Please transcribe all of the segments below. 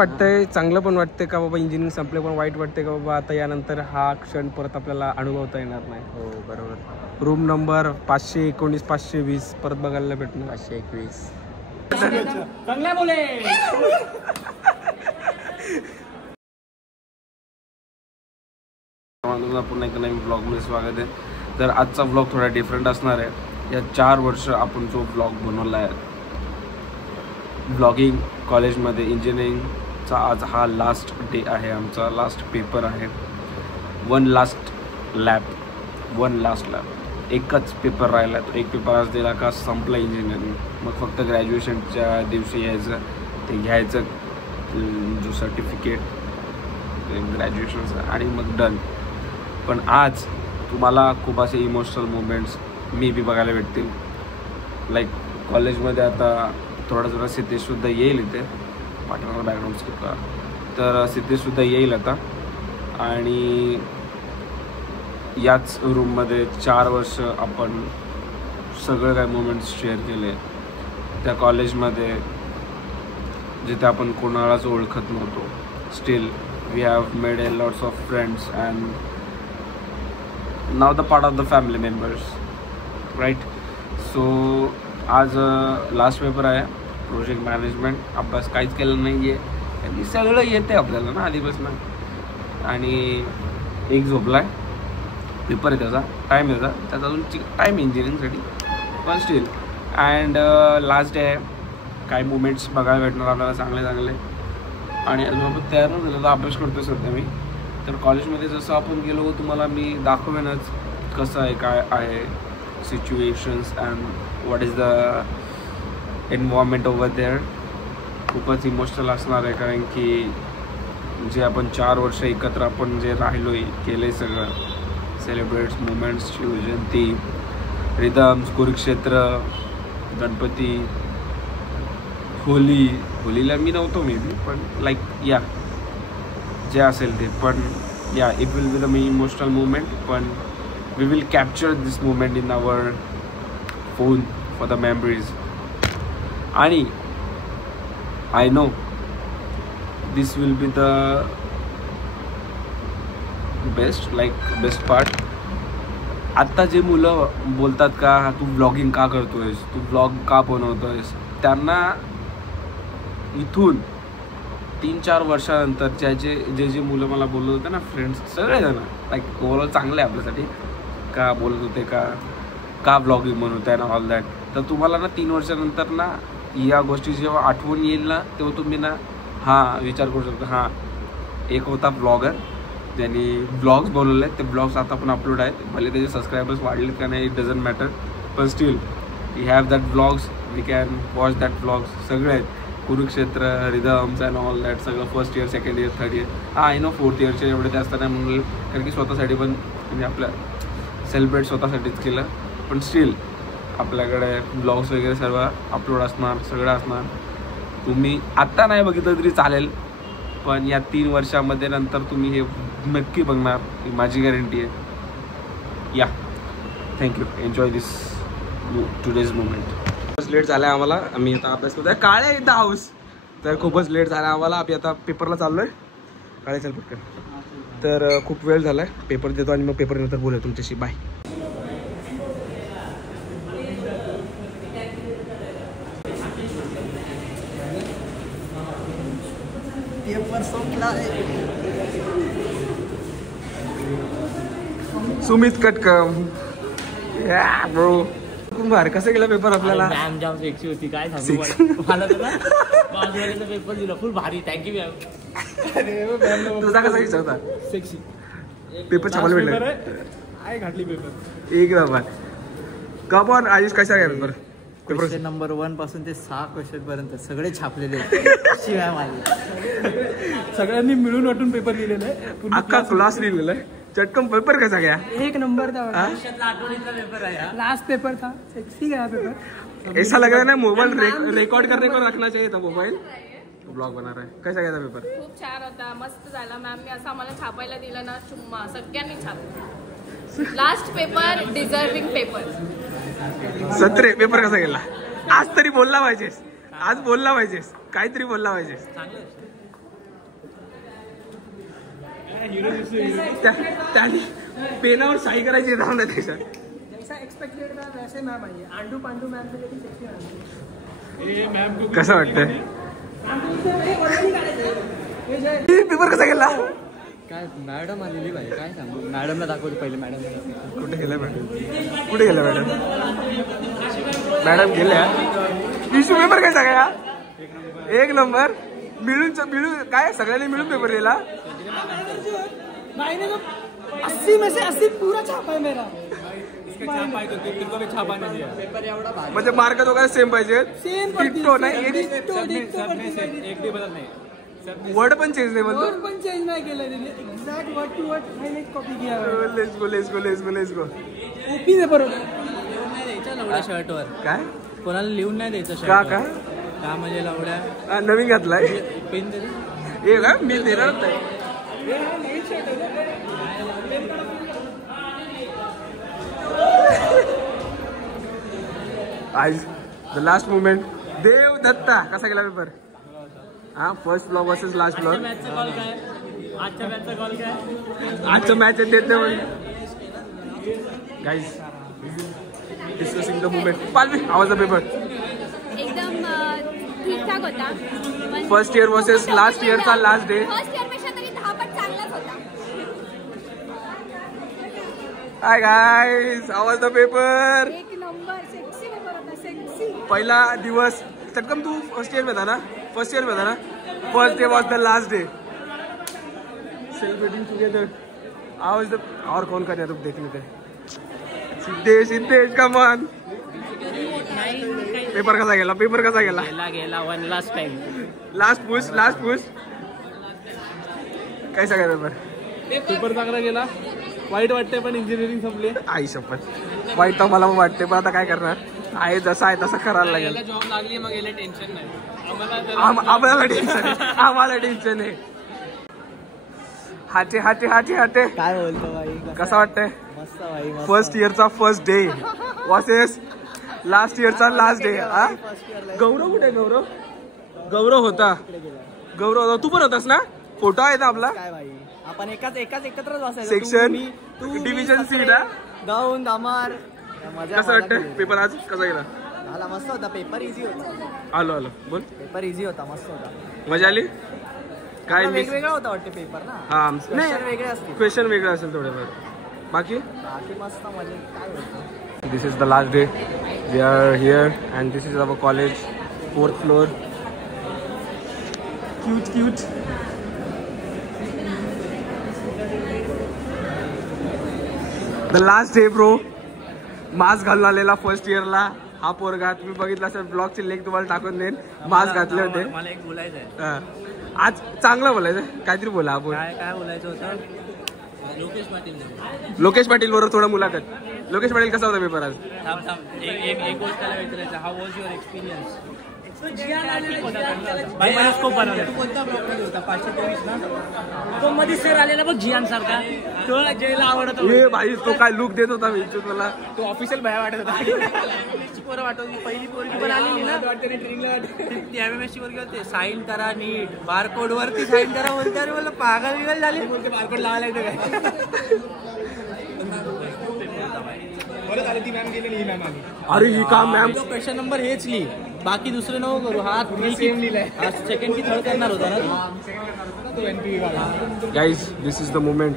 वाटतंय, चांगलं पण वाटतंय का बाबा इंजिनिअरिंग संपले, पण वाईट वाटतंय का बाबा आता यानंतर हा क्षण परत आपल्याला अनुभवता येणार नाही. हो बरोबर. रूम नंबर 519 520 परत बघायला भेटणार. 521 चांगल्या बोले. पुन्हा एक नवीन ब्लॉगमध्ये स्वागत आहे. तर आजचा ब्लॉग थोडा डिफरंट असणार आहे. या 4 वर्ष आपण जो ब्लॉग बनवला आहे ब्लॉगिंग कॉलेजमध्ये, इंजिनिअरिंगचा आज हा लास्ट डे आहे, आमचा लास्ट पेपर आहे. वन लास्ट लॅब, एकच पेपर राहिला. तो एक पेपर आज दिला का संपला इंजिनिअरिंग. मग फक्त ग्रॅज्युएशनच्या दिवशी यायचं, ते घ्यायचं जो सर्टिफिकेट ग्रॅज्युएशनचं, आणि मग डन. पण आज तुम्हाला खूप असे इमोशनल मुवमेंट्स मी बी बघायला भेटतील. लाईक कॉलेजमध्ये आता थोडा सिद्धेशसुद्धा येईल इथे, पाठवणार बॅकग्राऊंड स्किप करा. तर सिद्धेशसुद्धा येईल आता, आणि याच रूममध्ये 4 वर्ष आपण सगळं काही मोमेंट्स शेअर केले. त्या कॉलेजमध्ये जिथे आपण कोणालाच ओळखत नव्हतो, still we have made a lots of friends and now the part of the family members, right. So आज लास्ट पेपर आहे, प्रोजेक्ट मॅनेजमेंट. अभ्यास काहीच केलं नाही आहे, आणि सगळं येते आपल्याला ना आधीपासून. आणि एक झोपला आहे, पेपर आहे त्याचा, टाईम आहे त्याचा अजून टाईम इंजिनिअरिंगसाठी, पण स्टील. अँड लास्ट डे आहे, काही मुमेंट्स बघायला भेटणार आपल्याला चांगले. आणि अजून आपण तयार न झालं तर अभ्यास करतो सध्या मी. तर कॉलेजमध्ये जसं आपण गेलो तुम्हाला मी दाखवेनच कसं आहे, काय आहे situations and what is the environment over there. खूपच इमोशनल असणार आहे, कारण की जे आपण 4 वर्ष एकत्र आपण जे राहिलो आहे, केलं आहे सगळं, celebrates moments, Shivjayanti, rhythms, Kurukshetra, Ganpati, होलीला मी नव्हतो मे बी, पण लाईक या जे असेल ते. पण या it will be the emotional moment, पण we will capture this moment in our phone for the memories. आणि I know this will be the best part. आत्ता जे मुलं बोलतात का तू ब्लॉगिंग का करतोयस, तू ब्लॉग का बनवतोयस, त्यांना इथून 3-4 वर्षानंतर जे मुलं मला बोलत होते ना, फ्रेंड्स सगळेजण, लाईक ओव्हरऑल चांगलं आहे आपल्यासाठी, का बोलत होते का ब्लॉगिंग बनवताय ना ऑल दॅट. तर तुम्हाला ना 3 वर्षानंतर ना या गोष्टी जेव्हा आठवण येईल ना, तेव्हा तुम्ही ना विचार करू शकता, एक होता ब्लॉगर ज्यांनी ब्लॉग्स बनवले आहेत, ते ब्लॉग्स आता पण अपलोड आहेत. भले त्याचे सबस्क्रायबर्स वाढलेत का नाही, इट डझंट मॅटर, पण still we have that blogs, we can watch that blogs. सगळे आहेत, Kurukshetra, rhythms and all that, सगळं first year, second year, third year. I know 4th इयरचे एवढे जास्त नाही म्हणून, कारण की स्वतःसाठी पण म्हणजे आपल्या सेलिब्रेट स्वतःसाठीच केलं. पण स्टील आपल्याकडे ब्लॉग्स वगैरे सर्व अपलोड असणार, सगळं असणार. तुम्ही आत्ता नाही बघितलं तरी चालेल, पण या 3 वर्षामध्ये नंतर तुम्ही हे नक्की बघणार, ही माझी गॅरंटी आहे. या थँक्यू, एन्जॉय दिस टुडेज मुवमेंट. खूपच लेट झाला आहे आम्हाला, आम्ही आता अभ्यास करतोय. काळे इथं हाऊस, तर खूपच लेट झाला आम्हाला. आम्ही आता पेपरला चाललो आहे. काळे चल पटकन. तर खूप वेळ झाला आहे, पेपर देतो आणि मग पेपर नंतर बोलूया तुमच्याशी. बाय. पेपर संपला. सुमित कटकम ब्रो, कुंभार कसं गेला पेपर आपल्याला? मॅम जाम सेक्सी होती, काय सांगू मला तर ना. माझ्याकडे पेपर दिला फुल भारी, थँक्यू मॅम. तुझा कसा विचार होता? सेक्सी पेपर छापायला भेटला, आहे घातली पेपर एक नंबर. का पण आयुष कसा काय पेपर? क्वेश्चन नंबर 1 पासून ते 6 क्वेश्चन पर्यंत सगळे छापलेले शिवाय माझे. सगळ्यांनी मिळून वाटून पेपर लिहिलेला आहे, अख्खा क्लास लिहिलेला आहे. चटकन पेपर कैसा गया? 1 नंबर था, आठवणीतला पेपर आहे, लास्ट पेपर था, सेक्सी गया पेपर. ऐसा लग रहा है ना मोबाइल रिकॉर्ड करने को रखना चाहिए था, मोबाइल ब्लॉग बना रहा है. कैसा गया था पेपर? खूप छान होता, मस्त झाला. मॅमने असं आम्हाला छापायला दिलं ना, चुम्मा सगळ्यांनी छापलं. Last paper deserving paper. Satre paper कसा गेला? आज तरी बोलला पाहिजेस, आज बोलला पाहिजेस, काहीतरी बोलला पाहिजेस. त्याने पेनावर शाही करायची राहून नाही त्याच्यात. कसं वाटतंय पेपर कसा गेला? काय मॅडम आलेली भाई, काय सांगू. मॅडमला दाखवली पहिले. मॅडम कुठे गेला मॅडम? कुठे गेला मॅडम? मॅडम गेल्या. इशू पेपर कसा गया? 1 नंबर. मिळून काय सगळ्यांनी मिळून पेपर लिहिला? 80 में से 80 पूरा छापा है मेरा. म्हणजे मार्क वगैरे सेम पाहिजे. डिक्टो नाही वर्ड पण चेंज नाही बोलतो. पण चेंज नाही केलं. Exact word to word fine copy किया. Let's go. ओपी पेपर होता. लवड्या शर्टवर काय कोणाला लिहून नाही द्यायचं का शर्ट. का का म्हणजे लवड्या नवीन घातलाय पेन दे. हे का मी देणार नाही. आज द लास्ट मुमेंट. देव दत्ता कसा गेला पेपर? हा first blog versus last blog. आजचं मॅच देत नाही गाईज. Discussing the moment. पालवी आवाज द पेपर एकदम ठीकठाक होता. फर्स्ट इयर वर्सेस लास्ट इयरचा लास्ट डे. फर्स्ट इयर पेक्षा तरी 10 पट चांगलाच होता. हाय गाईज आवाज द पेपर. एक नंबर सेक्सी पेपर होता. सेक्सी. पहिला दिवस चटकन तू फर्स्ट इयर में था ना? First day was the last day. Celebrating together. How is the और कौन कर रहा है तुम देखने थे? सिद्धेश कमान. पेपर कसा गेला? गेला one last time. Last push. कैसा गया पेपर चांगला गेला. वाईट वाटते पण इंजिनिअरिंग संपली. आई शपथ. वाईट तर मला पण वाटते पण आता काय करणार. आहे जसा आहे तसं करायला लागेल. जॉब लागली मग गेले टेन्शन नाही. आम्हाला टेन्शन आहे. हाटे काय बोलतो भाई. कसं वाटतंय? मस्त भाई. फर्स्ट इयरचा फर्स्ट डे वर्सेस लास्ट इयरचा लास्ट डे. गौरव कुठे? गौरव होता. तू पण होतास ना? फोटो आहे ना आपला? काय भाई आपण एकत्रच बसायचो. सेक्शन डिव्हिजन सी ना. गाऊन दामार. कसं वाटतंय पेपर आज कसा गेला? मला मस्त होता. पेपर इझी होता. आलो बोल. पेपर इझी होता. मस्त होता. मजा आली काय? वेगवेगळा होता वाटते पेपर ना. हा नाही वेगळे असतील. क्वेश्चन वेगळं असेल थोडेफार. बाकी मस्त मजा. काय होतं. This is the last day. We are here and this is our college 4th floor. Cute. The last day bro. Mask घालून आलेला फर्स्ट इयरला हा पोरगा. तुम्ही बघितला असेल ब्लॉगची लिंक तुम्हाला टाकून देईन. मास्क घातले होते. मला एक बोलायचं आहे. आज चांगलं बोलायचं. काहीतरी बोला आपण. काय बोलायचं होतं. लोकेश पाटील बरोबर थोडं मुलाखत. लोकेश पाटील कसा होता पेपर आज? एक गोष्ट त्याला विचारायचं. How was your experience? तो मध्ये सर आलेला बघ जियान सारखा. तो जेला आवडत ये भाई तो काय लुक देत होता मला. तो ऑफिशियल बाहेर वाटत होता. पोरं वाटत होती. पहिली पोरगी पण आलेली ना. एमएमएसची पोरगी होते. साईन करा नीट. बारकोड वरती साईन करा बोलते. अरे मला पागल झाली. बारकोड लावायला येतं काय? परत आली ती मॅम गेली. मॅम आली. अरे ही का मॅम? क्वेश्चन नंबर हेच लिही. बाकी दुसरे नको करू. हा सेम लिहिलाय. सेकंड की थर्ड करणार होता ना. Guys this is the moment.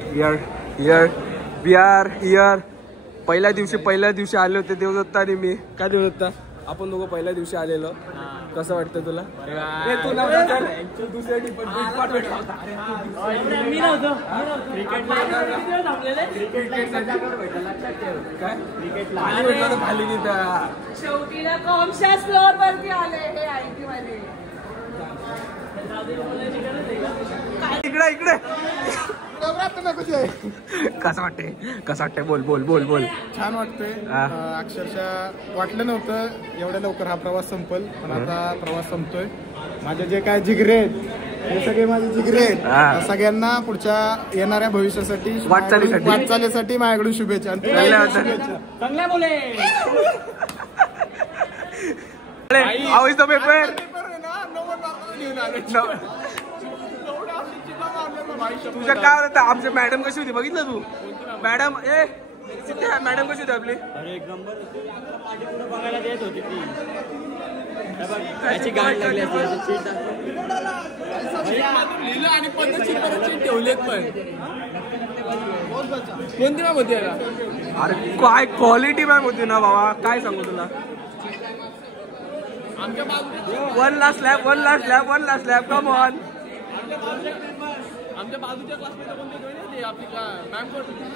We are here. पहिल्या दिवशी आले होते देवदत्ता आणि मी. काय देवदत्ता? आपण दोघं पहिल्या दिवशी आलेलो. कसं वाटतं तुला? दुसऱ्या डिपार्टमेंट मी नव्हतो. खाली शेवटी ना कॉमशास फ्लोअर वरती आले हे IT वाले. इकडे कसं वाटतंय? बोल. छान वाटतंय. अक्षरशः वाटलं नव्हतं एवढ्या लवकर हा प्रवास संपल. पण आता प्रवास संपतोय. माझे जे काय जिगरे आहेत हे सगळे माझे जिगरे आहेत. सगळ्यांना पुढच्या येणाऱ्या भविष्यासाठी वाटचालीसाठी माझ्याकडून शुभेच्छा. चांगल्या बोले. How is the paper? तुझ्या काय होतं आमची मॅडम कशी होती बघितलं तू मॅडम मॅडम कशी होती आपली एक नंबर पाठी पुढे बघायला देत होती ती त्याची गाठ लागली असती लिहिलं आणि पद्धतशीर ठेवलेत पण कोणती मॅम होती अरे काय क्वालिटी मॅम होती ना बाबा काय सांगू तुला one last lab come on आमच्या बाजूच्या क्लासमध्ये कोणती आपली मॅम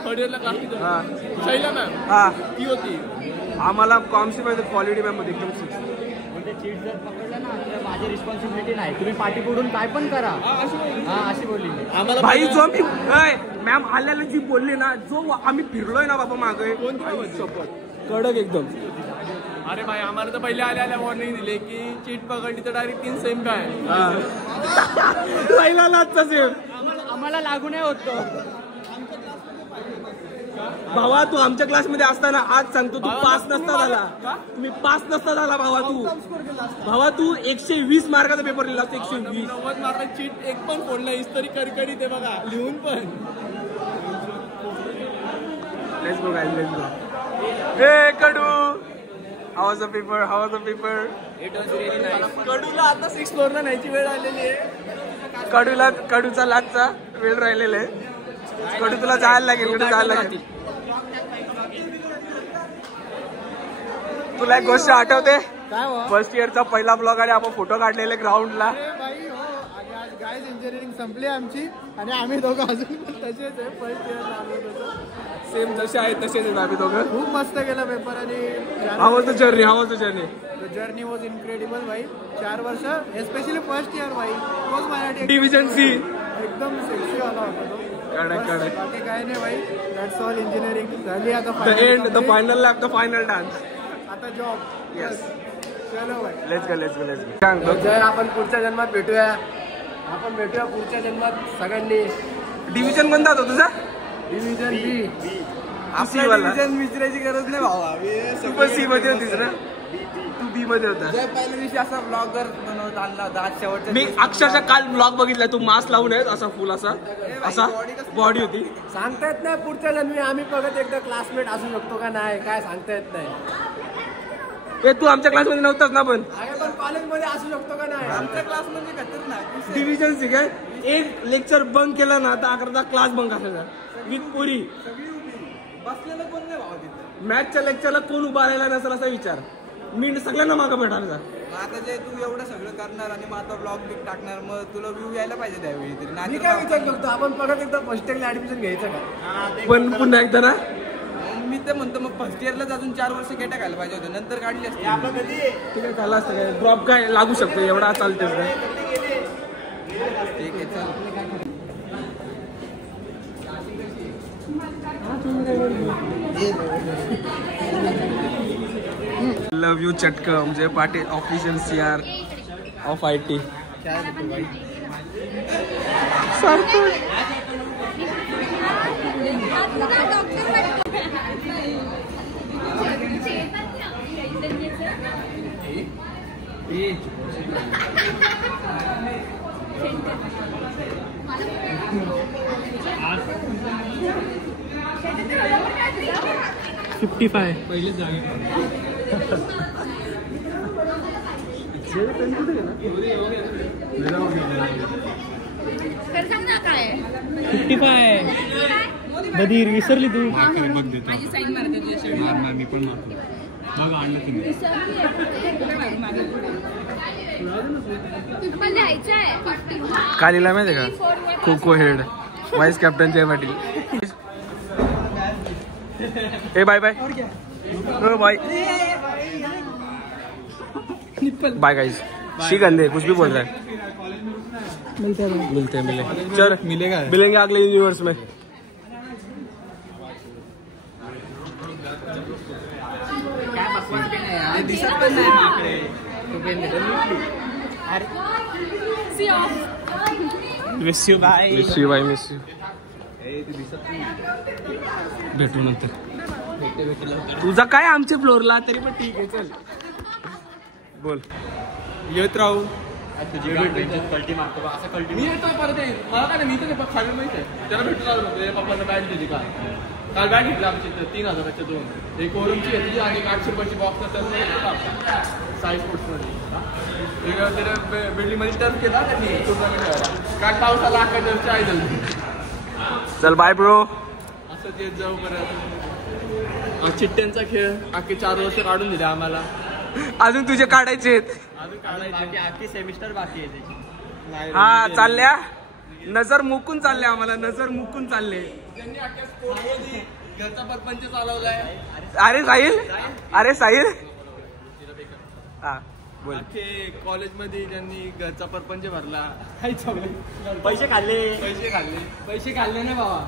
थर्ड इयरला क्लास शैला मॅम ती होती आम्हाला कॉमसी मध्ये क्वालिटी मॅम होती एकदम चीट जर पकडलं ना तर माझी रिस्पॉन्सिबिलिटी नाही तुम्ही पाठी पुढून काय पण करा अशी बोलली भाई जो मी मॅम आल्याला जी बोलली ना जो आम्ही फिरलोय ना बाबा मागे कडक एकदम अरे भाई आम्हाला तर पहिले आल्या वॉर्निंग दिली की चीट पकडली तर डायरेक्ट 3 सेम काय राहिला लाचचा सेम आम्हाला लागू नाही होत भावा तू आमच्या क्लासमध्ये असताना आज सांगतो तू पास नसता झाला तुम्ही पास नसता झाला भावा तू 120 मार्काचा पेपर लिहिला 120 90 मार्काची चीट एक पण फोडलं तरी करी ते बघा लिहून पण let's go guys let's go हे Kadu how was the paper it was really nice. कडूला आता 6 फ्लोअरला न्यायची वेळ आलेली आहे कडूचा लाचचा वेळ राहिलेला आहे कडू तुला जायला लागेल तुला एक गोष्ट आठवते फर्स्ट इयरचा पहिला ब्लॉग आणि आपण फोटो काढलेले ग्राउंडला गायज इंजिनिअरिंग संपली आमची आणि आम्ही दोघं अजून तसेच आहे फर्स्ट इयर सेम जसे आहेत तसेच आहेत आम्ही दोघं खूप मस्त गेला पेपर आणि how was the journey journey was incredible भाई 4 वर्ष एस्पेशली फर्स्ट इयर भाई तोच मराठी डिव्हिजन सी एकदम सेक्सी वाला होता तो कडक बाकी काय नाही भाई दॅट्स ऑल इंजिनिअरिंग झाली आता the end the final lap the final dance आता जॉब येस चलो भाई लेट्स गो सांगतो जर आपण पुढच्या जन्मात भेटूया पुढच्या जन्मात सगळ्यांनी डिव्हिजन कोणता होता तुझा डिव्हिजन बी आपला डिव्हिजन विचारायची गरज नाही भावा तू पण सी मध्ये होतीस ना तू बी मध्ये होता पहिल्या दिवशी असा ब्लॉगर बनवत आणला होता आज शेवटच्या मी अक्षरशः काल ब्लॉग बघितला तू मास्क लावून आहे असा फुल असा बॉडी होती सांगता येत नाही पुढच्या जन्मी आम्ही बघत एकदा क्लासमेट असू शकतो का नाही काय सांगता येत नाही तू आमच्या क्लासमध्ये नव्हताच ना पण पण कॉलेजमध्ये असू शकतो का नाही आमच्या क्लासमध्ये खतरनाक डिव्हिजन सी काय एक लेक्चर बंक केला ना तर अकराचा क्लास बंक असायचा विथ पुरी बसलेलं कोण नाही भावा तिथं मॅथच्या लेक्चरला कोण उभा राहिला नसेल असा विचार मी सगळ्यांना मागं भेटायचा आता जे तू एवढं सगळं करणार आणि मग आता ब्लॉग बिग टाकणार मग तुला व्ह्यू यायला पाहिजे त्यावेळी तरी मी काय विचार करतो आपण परत एकदा फर्स्ट इयरला ऍडमिशन घ्यायचं का पण पुन्हा एकदा ना मी तर म्हणतो मग फर्स्ट इयरलाच अजून 4 वर्ष काय टाकायला पाहिजे होतं नंतर काढली असते ठीक आहे झालं असतं काय ड्रॉप काय लागू शकतो एवढा चालतेच काय ठीक आहे चल लव यू चटका म्हणजे Patil official CR of IT पहिलेच जागे काय 55 बधीर विसरली तू माझी साईन मारते तुझ्या मी पण मारतो बघ आणलं तुम्ही पण लिहायचं आहे कालीला माहिती का kho kho head vice captain Jay Patil ए bye bye bye bye guys शी गंदे कुछ भी बोल रहा है मिलते चल मिलेंगे अगले यूनिवर्स में दिसत पण नाही मिस यू बाय भेटू नंतर तुझा काय आमच्या फ्लोअरला तरी पण ठीक आहे चल बोल येत राहू कल्टी मारतो बा, असं कल्टी मी येतो परत येईल. मला काय नाही, मी तर खाली माहिती आहे त्याला भेटून आलो होतो. पप्पानं बॅट दिली काल बॅट घेतली आमची 3,000च्या 2. एक ओरमची घेतली आणि एक 800 रुपयाची बॉक्स साई स्पोर्ट्समध्ये बिल्डिंगमध्ये टर्न केला त्यांनी टुर्नामेंट. काय पावसाला आकाशची आई झाली. चल बाय ब्रो. असं येत जाऊ परत. चिट्ट्यांचा खेळ अख्खे 4 वर्ष काढून दिले आम्हाला. अजून तुझे काढायचे अजून काढायचे. आखी सेमिस्टर बाकी आहे त्याची. नाही, हा चालल्या नजर मुकून चालले आम्हाला, नजर मुकून चालले. त्यांनी अख्ख्या स्पोर्ट्समध्ये घरचा परपंच चालवलाय. अरे साहिल, अरे साहिल हा बोल. अख्खे कॉलेजमध्ये त्यांनी घरचा परपंच भरला. पैसे खाल्ले. पैसे खाल्ले ना बाबा.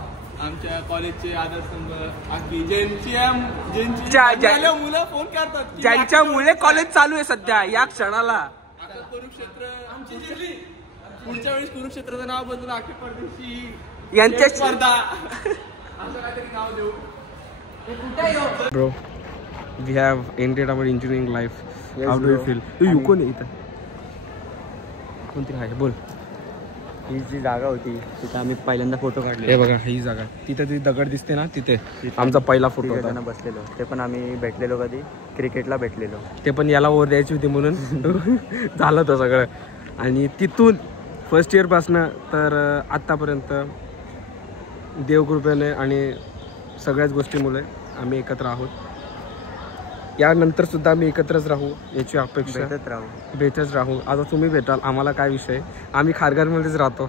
आमच्या कॉलेजचे आदर्शस्तंभ अख्खी ज्यांची मुलं फोन करतात, ज्यांच्यामुळे कॉलेज चालू आहे सध्या या क्षणाला. आता कुरुक्षेत्र आमची जिल्ही पुढच्या वेळेस कुरुक्षेत्राचं नाव बदलून अख्खी परदेशी यांच्या स्पर्धा असं काहीतरी नाव देऊ. Bro we have ended our engineering life. How do you feel? तू कोण आहे इथं? कोणती आहे बोल. ही जी जागा होती तिथे आम्ही पहिल्यांदा फोटो काढले. हे बघा ही जागा, तिथे ती दगड दिसते ना, तिथे आमचा पहिला फोटो होता. बसलेलो. ते पण आम्ही भेटलेलो कधी क्रिकेटला भेटलेलो. ते पण याला ओव्हर द्यायची होती म्हणून झालं होतं सगळं. आणि तिथून फर्स्ट इयरपासनं तर आत्तापर्यंत देवकृपेने आणि सगळ्याच गोष्टीमुळे आम्ही एकत्र आहोत. यानंतर सुद्धा आम्ही एकत्रच राहू याची अपेक्षा. भेटत राहू. आता तुम्ही भेटाल, आम्हाला काय विषय. आम्ही खारघरमध्येच राहतो,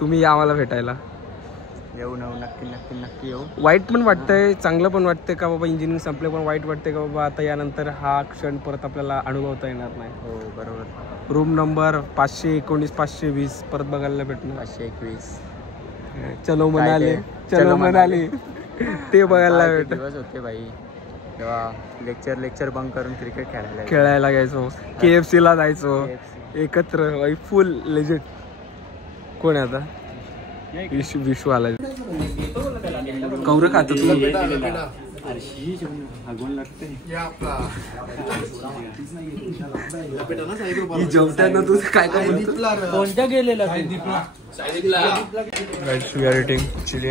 तुम्ही या आम्हाला भेटायला. येऊ नक्की येऊ. वाईट पण वाटतंय, चांगलं पण वाटतंय का बाबा इंजिनिअरिंग संपले, पण वाईट वाटतंय का बाबा आता यानंतर हा क्षण परत आपल्याला अनुभवता येणार नाही. हो बरोबर. रूम नंबर 519 520 परत बघायला भेटणार. 521 चलो मनाली ते बघायला भेट. दिवस होते भाई तेव्हा लेक्चर बंक करून क्रिकेट खेळायला जायचो, KFC ला जायचो एकत्र. फुल लेजिट. कोण आहे आता? विश्व आला. कौर खातो तू? जेवताना तू काय काय कोणत्या गेलेला? We are eating chilli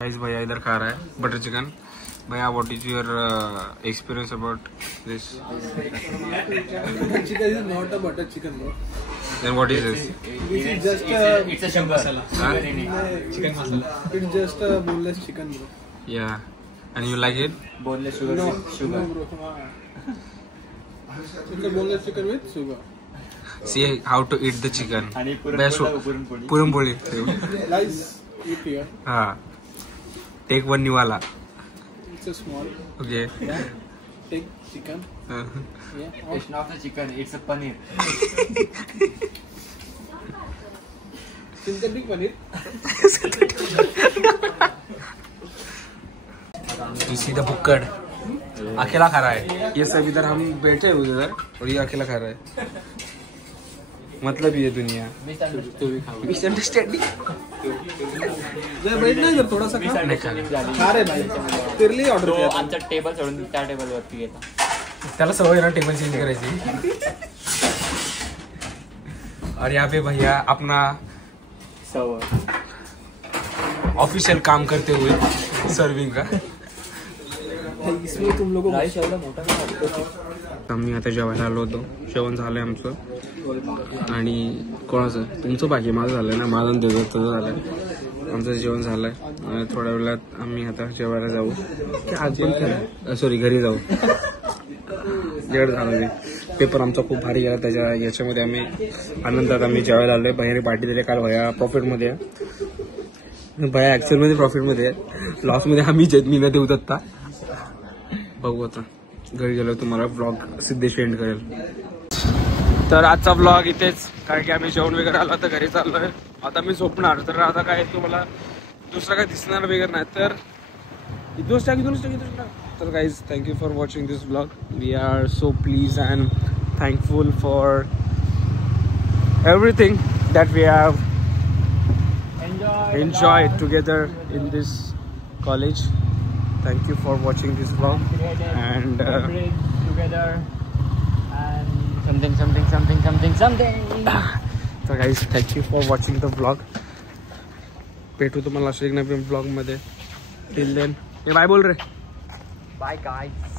guys. भैया इधर खा रहा है बटर चिकन. भैया what is your experience about this? Chicken is not a butter chicken, bro. Then what is this? This is just it's a chicken masala. chicken masala. It's just a boneless chicken, bro. Yeah. And you like it? Boneless sugar. No, sugar. no, bro. It's a boneless chicken with sugar. See how to eat the chicken. आणि puran poli. Guys, eat here. हा. Take one निवाला. It's a small. Okay. Take chicken. Yeah. It's not a chicken, it's a paneer. Synthetic paneer. You see the bukkad? अकेला खा रहा है ये सब. इधर हम बैठे हुए उधर और ये अकेला खा रहा है. मतलब ये दुनिया. मिसअंडरस्टैंडिंग. बैठ ना थोड़ा सा खा रहे भाई. तेरे लिए ऑर्डर किया. आमचा टेबल सोडून त्या टेबल वरती गेला. त्याला सवय ना टेबल चेंज करायची. और यहाँ पे भैया अपना ऑफिशियल काम करते हुए सर्विंग का. इसमें तुम लोगों आम्ही आता जेवायला आलो होतो. जेवण झालंय आमचं. आणि कोणाचं? तुमचं बाकी. माझं झालंय ना. माझं तुझं झालंय. आमचं जेवण झालंय. थोड्या वेळात आम्ही आता जेवायला जाऊ. सॉरी घरी जाऊ. लेट झालं. पेपर आमचा खूप भारी गेला. याच्यामध्ये आम्ही आनंदात आम्ही जेवायला आलोय. भैयाने पार्टी दिली काल. भैया प्रॉफिटमध्ये आहे. भैया ऍक्च्युअलमध्ये प्रॉफिटमध्ये आहे. लॉसमध्ये आम्ही मी न देऊ दत्ता. बघू आता घरी गेलो तुम्हाला व्लॉग सिद्धेश एंड करेल. तर आजचा व्लॉग इथेच, कारण की आम्ही जेवण वगैरे आलो तर घरी चाललोय. आता मी झोपणार. तर आता काय तुम्हाला दुसरं काय दिसणार वगैरे नाही. तर इथूनच तर guys thank you for watching this vlog. We are so please and thankful for everything that we have enjoyed together in this college. Thank you for watching this blog and तर guys thank you for watching the blog. भेटू तुम्हाला अशा एक नवीन ब्लॉगमध्ये. Till then bye बोल रे. Bye guys.